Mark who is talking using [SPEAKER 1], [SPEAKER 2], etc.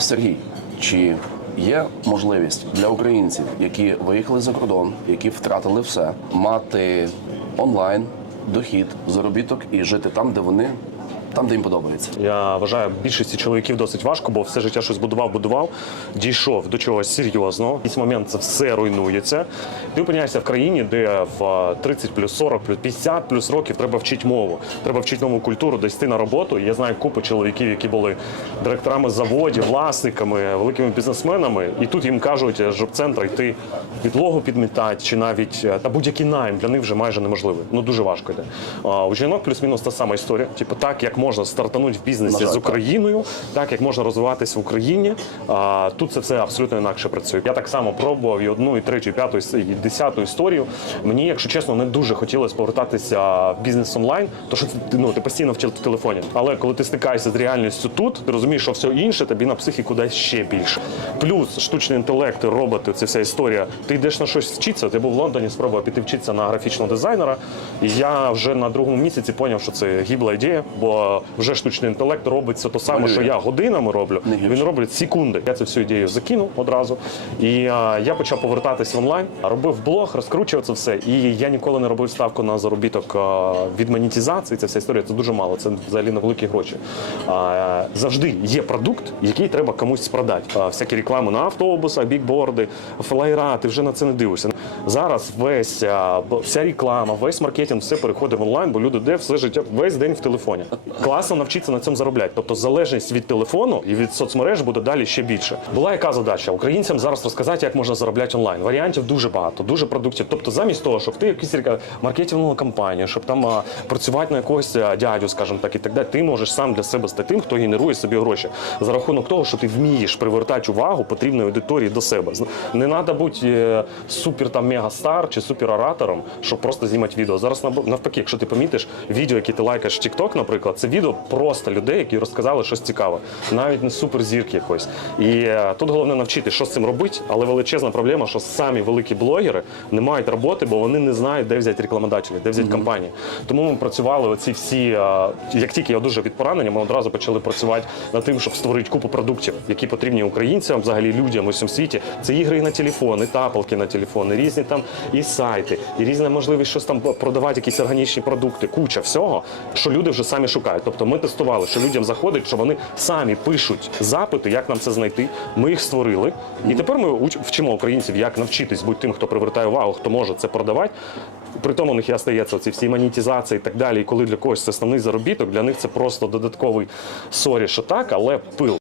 [SPEAKER 1] Сергій, чи є можливість для українців, які виїхали за кордон, які втратили все, мати онлайн дохід, заробіток і жити там, де вони, там, де їм подобається?
[SPEAKER 2] Я вважаю, більшості чоловіків досить важко, бо все життя щось будував, будував, дійшов до чогось серйозного. В якийсь момент це все руйнується. Ти опиняєшся в країні, де в 30 плюс 40 плюс 50 плюс років треба вчити мову, треба вчити нову культуру, десь йти на роботу. Я знаю купу чоловіків, які були директорами заводів, власниками, великими бізнесменами, і тут їм кажуть з жоп-центра йти підлогу підмітати, чи навіть е, та будь-який найм для них вже майже неможливий. Ну дуже важко йде. А у жінок плюс-мінус та сама історія. Типу, так як можна стартанути в бізнесі
[SPEAKER 1] жаль,
[SPEAKER 2] з. Україною, так як можна розвиватися в Україні. А, тут це все абсолютно інакше працює. Я так само пробував і одну, і третю, і п'яту, і десяту історію. Мені, якщо чесно, не дуже хотілося повертатися в бізнес онлайн, то що ти, ну, ти постійно в телефоні. Але коли ти стикаєшся з реальністю тут, ти розумієш, що все інше тобі на психіку дасть ще більше. Плюс штучний інтелект, роботи, це вся історія. Ти йдеш на щось вчитися. Я був в Лондоні, спробував піти вчитися на графічного дизайнера. І я вже на другому місяці зрозумів, що це гібла ідея, бо вже штучний інтелект робить все те саме, що я годинами роблю. Він робить секунди. Я цю всю ідею закинув одразу. І я почав повертатись в онлайн, робив блог, розкручував це все. І я ніколи не робив ставку на заробіток від монетизації. Це вся історія. Це дуже мало. Це взагалі не великі гроші. Завжди є продукт, який треба комусь продати. Всякі реклами на автобусах, бікборди, флайра. Ти вже на це не дивишся. Зараз весь вся реклама, весь маркетинг, все переходить в онлайн, бо люди де все життя весь день в телефоні. Класно навчитися на цьому заробляти. Тобто залежність від телефону і від соцмереж буде далі ще більше. Була яка задача українцям зараз розказати, як можна заробляти онлайн. Варіантів дуже багато, дуже продуктів. Тобто, замість того, щоб ти якусь река- маркетингову кампанію, щоб там а, працювати на якогось дядю, скажімо так, і так далі, ти можеш сам для себе стати тим, хто генерує собі гроші за рахунок того, що ти вмієш привертати увагу потрібної аудиторії до себе. Не треба бути е, супер там мегастар чи супероратором, щоб просто знімати відео. Зараз навпаки, якщо ти помітиш відео, які ти лайкаєш в TikTok, наприклад, це відео просто людей, які розказали щось цікаве, навіть не суперзірки якось. І е, тут головне навчити, що з цим робити, але величезна проблема, що самі великі блогери не мають роботи, бо вони не знають, де взяти рекламодателі, де взяти компанії. Тому ми працювали оці всі, е, як тільки я одужав від поранення, ми одразу почали працювати над тим, щоб створити купу продуктів, які потрібні українцям, взагалі людям у всьому світі. Це ігри на телефон, і тапалки на телефон, і різні там і сайти, і різна можливість щось там продавати, якісь органічні продукти, куча всього, що люди вже самі шукають. Тобто ми тестували, що людям заходить, що вони самі пишуть запити, як нам це знайти. Ми їх створили, і тепер ми вчимо українців, як навчитись бути тим, хто привертає увагу, хто може це продавати. При тому у них і остається ці всі монетизації і так далі. І коли для когось це основний заробіток, для них це просто додатковий сорі, що так, але пил.